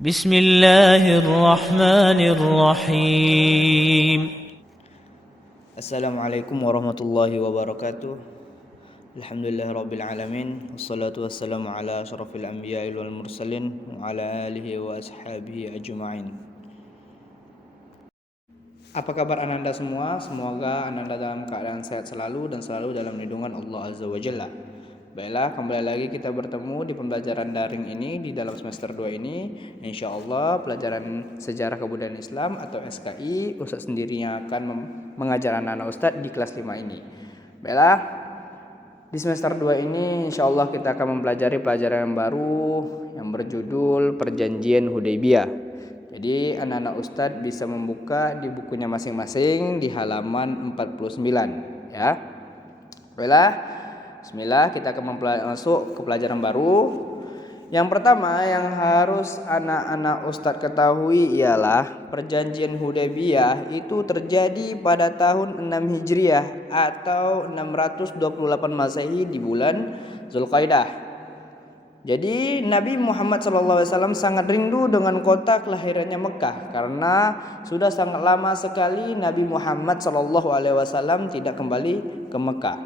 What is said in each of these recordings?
بسم الله الرحمن الرحيم. Assalamualaikum warahmatullahi wabarakatuh. Alhamdulillahirabbil alamin. Wassalatu wassalamu ala asyrafil anbiya'i wal mursalin wa ala alihi wa ashabihi ajma'in. Apa kabar ananda semua? Semoga ananda dalam keadaan sehat selalu dan selalu dalam lindungan Allah Azza wa Jalla. Baiklah, kembali lagi kita bertemu di pembelajaran daring ini di dalam semester 2 ini. Insyaallah pelajaran Sejarah Kebudayaan Islam atau SKI Ustaz sendiri yang akan mengajar anak-anak Ustaz di kelas 5 ini. Baiklah, di semester 2 ini insyaallah kita akan mempelajari pelajaran yang baru yang berjudul Perjanjian Hudaybiyah. Jadi anak-anak Ustaz bisa membuka di bukunya masing-masing di halaman 49 ya. Baiklah, bismillah, kita akan masuk ke pelajaran baru. Yang pertama yang harus anak-anak Ustadz ketahui ialah Perjanjian Hudaybiyah itu terjadi pada tahun 6 Hijriah atau 628 Masehi di bulan Zulqaidah. Jadi Nabi Muhammad SAW sangat rindu dengan kota kelahirannya Mekah karena sudah sangat lama sekali Nabi Muhammad SAW tidak kembali ke Mekah.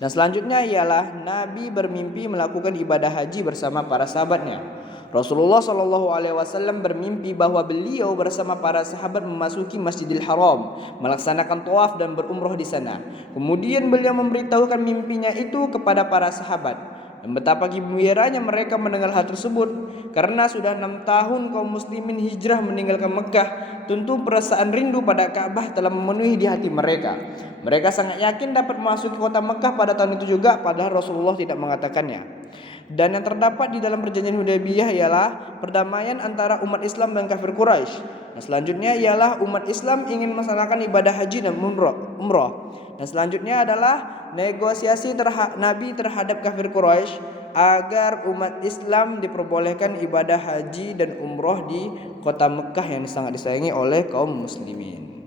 Dan selanjutnya ialah Nabi bermimpi melakukan ibadah haji bersama para sahabatnya. Rasulullah SAW bermimpi bahwa beliau bersama para sahabat memasuki Masjidil Haram, melaksanakan tawaf dan berumrah di sana. Kemudian beliau memberitahukan mimpinya itu kepada para sahabat. Dan betapa gembiranya mereka mendengar hal tersebut, karena sudah 6 tahun kaum muslimin hijrah meninggalkan Mekah. Tentu perasaan rindu pada Ka'bah telah memenuhi di hati mereka. Mereka sangat yakin dapat memasuki kota Mekah pada tahun itu juga, padahal Rasulullah tidak mengatakannya. Dan yang terdapat di dalam perjanjian Hudaybiyah ialah perdamaian antara umat Islam dan kafir Quraisy. Nah, selanjutnya ialah umat Islam ingin melaksanakan ibadah haji dan umrah. Dan selanjutnya adalah negosiasi Nabi terhadap kafir Quraisy agar umat Islam diperbolehkan ibadah haji dan umrah di kota Mekah yang sangat disayangi oleh kaum muslimin.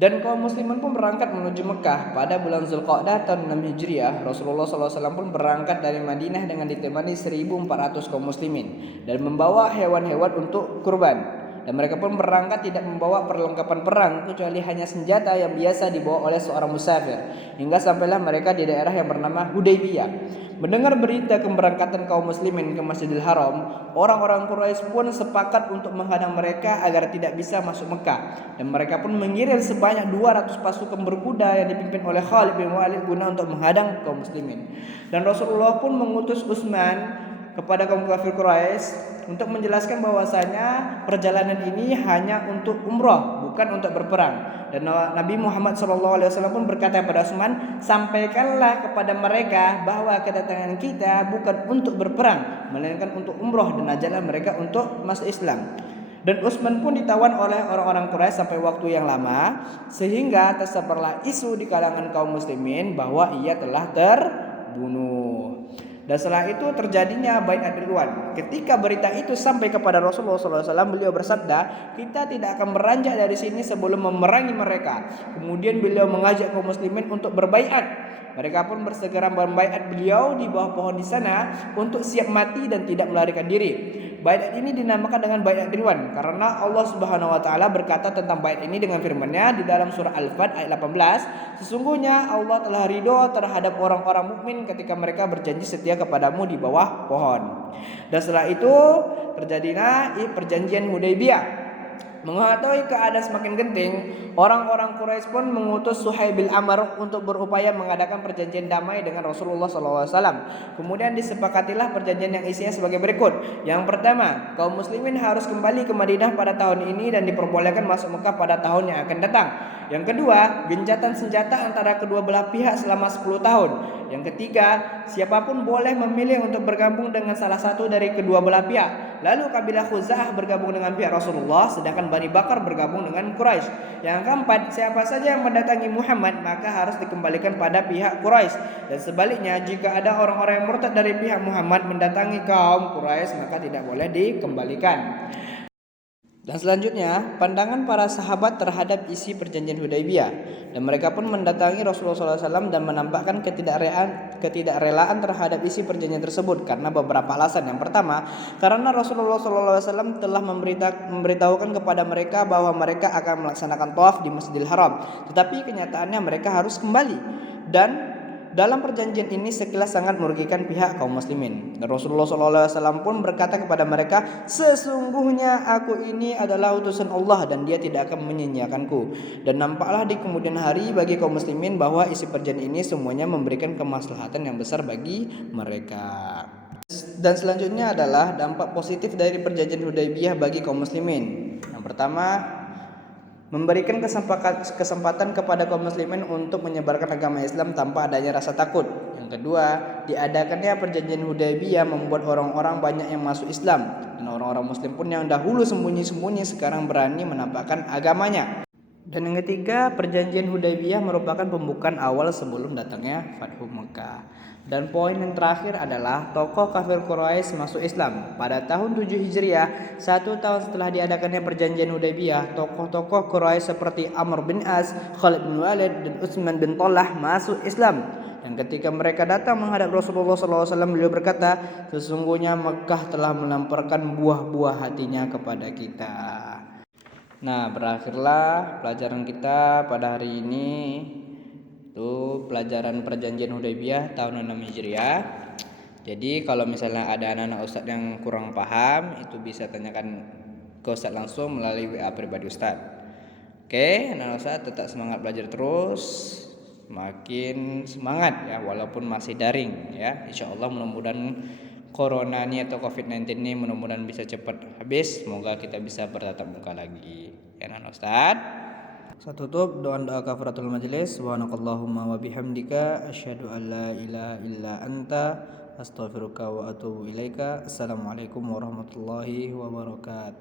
Dan kaum muslimin pun berangkat menuju Mekah pada bulan Zulqa'dah tahun 6 Hijriah. Rasulullah SAW pun berangkat dari Madinah dengan ditemani 1.400 kaum muslimin dan membawa hewan-hewan untuk kurban. Dan mereka pun berangkat tidak membawa perlengkapan perang kecuali hanya senjata yang biasa dibawa oleh seorang musafir. Hingga sampailah mereka di daerah yang bernama Hudaybiyah. Mendengar berita keberangkatan kaum muslimin ke Masjidil Haram, orang-orang Quraisy pun sepakat untuk menghadang mereka agar tidak bisa masuk Mekah. Dan mereka pun mengirim sebanyak 200 pasukan berkuda yang dipimpin oleh Khalid bin Walid guna untuk menghadang kaum muslimin. Dan Rasulullah pun mengutus Utsman kepada kaum kafir Quraisy untuk menjelaskan bahwasanya perjalanan ini hanya untuk umrah, bukan untuk berperang. Dan Nabi Muhammad SAW pun berkata kepada Utsman, sampaikanlah kepada mereka bahwa kedatangan kita bukan untuk berperang, melainkan untuk umrah, dan ajaklah mereka untuk masuk Islam. Dan Utsman pun ditawan oleh orang-orang Quraisy sampai waktu yang lama, sehingga tersebarlah isu di kalangan kaum muslimin bahwa ia telah terbunuh. Dan setelah itu terjadinya Bai'at Ridwan. Ketika berita itu sampai kepada Rasulullah SAW, beliau bersabda, kita tidak akan beranjak dari sini sebelum memerangi mereka. Kemudian beliau mengajak kaum muslimin untuk berbaiat. Mereka pun bersegera membaiat beliau di bawah pohon di sana untuk siap mati dan tidak melarikan diri. Baiat ini dinamakan dengan Baiat Ridwan karena Allah Subhanahu wa taala berkata tentang baiat ini dengan firman-Nya di dalam surah Al-Fat ayat 18, sesungguhnya Allah telah ridho terhadap orang-orang mukmin ketika mereka berjanji setia kepadamu di bawah pohon. Dan setelah itu terjadilah perjanjian Hudaybiyah. Mengetahui keadaan semakin genting, orang-orang Quraisy pun mengutus Suhaib bin Amr untuk berupaya mengadakan perjanjian damai dengan Rasulullah SAW. Kemudian disepakatilah perjanjian yang isinya sebagai berikut. Yang pertama, kaum muslimin harus kembali ke Madinah pada tahun ini dan diperbolehkan masuk Mekah pada tahun yang akan datang. Yang kedua, gencatan senjata antara kedua belah pihak selama 10 tahun. Yang ketiga, siapapun boleh memilih untuk bergabung dengan salah satu dari kedua belah pihak. Lalu kabilah Khuza'ah bergabung dengan pihak Rasulullah, sedangkan Bani Bakar bergabung dengan Quraisy. Yang keempat, siapa saja yang mendatangi Muhammad maka harus dikembalikan pada pihak Quraisy. Dan sebaliknya, jika ada orang-orang yang murtad dari pihak Muhammad mendatangi kaum Quraisy maka tidak boleh dikembalikan. Dan selanjutnya, pandangan para sahabat terhadap isi perjanjian Hudaybiyah. Dan mereka pun mendatangi Rasulullah SAW dan menampakkan ketidakrelaan terhadap isi perjanjian tersebut karena beberapa alasan. Yang pertama, karena Rasulullah SAW telah memberitahukan kepada mereka bahwa mereka akan melaksanakan tawaf di Masjidil Haram. Tetapi kenyataannya mereka harus kembali. Dan dalam perjanjian ini sekilas sangat merugikan pihak kaum muslimin. Dan Rasulullah SAW pun berkata kepada mereka, sesungguhnya aku ini adalah utusan Allah dan dia tidak akan menyanyiakanku. Dan nampaklah di kemudian hari bagi kaum muslimin bahwa isi perjanjian ini semuanya memberikan kemaslahatan yang besar bagi mereka. Dan selanjutnya adalah dampak positif dari perjanjian Hudaybiyah bagi kaum muslimin. Yang pertama, memberikan kesempatan kepada kaum muslimin untuk menyebarkan agama Islam tanpa adanya rasa takut. Yang kedua, diadakannya perjanjian Hudaybiyah membuat orang-orang banyak yang masuk Islam. Dan orang-orang muslim pun yang dahulu sembunyi-sembunyi sekarang berani menampakkan agamanya. Dan yang ketiga, perjanjian Hudaybiyah merupakan pembukaan awal sebelum datangnya Fathu Mekah. Dan poin yang terakhir adalah tokoh kafir Quraisy masuk Islam. Pada tahun 7 Hijriah, 1 tahun setelah diadakannya perjanjian Hudaybiyah, tokoh-tokoh Quraisy seperti Amr bin As, Khalid bin Walid, dan Utsman bin Talha masuk Islam. Dan ketika mereka datang menghadap Rasulullah SAW, beliau berkata, sesungguhnya Mekah telah melamparkan buah-buah hatinya kepada kita. Nah, berakhirlah pelajaran kita pada hari ini. Itu pelajaran perjanjian Hudaybiyah tahun 6 Hijriah. Jadi kalau misalnya ada anak-anak ustadz yang kurang paham, itu bisa tanyakan ke ustadz langsung melalui WA pribadi ustadz. Oke, anak-anak ustadz tetap semangat belajar terus, makin semangat ya walaupun masih daring ya. Insya Allah mudah-mudahan Corona ini atau COVID-19 ini mudah-mudahan bisa cepat habis. Semoga kita bisa bertatap muka lagi. Ya anak Ustaz. Saya tutup doa kafaratul majelis. Subhanakallahumma wa bihamdika asyhadu an la ilaha illa anta astaghfiruka wa atubu ilaika. Assalamualaikum warahmatullahi wabarakatuh.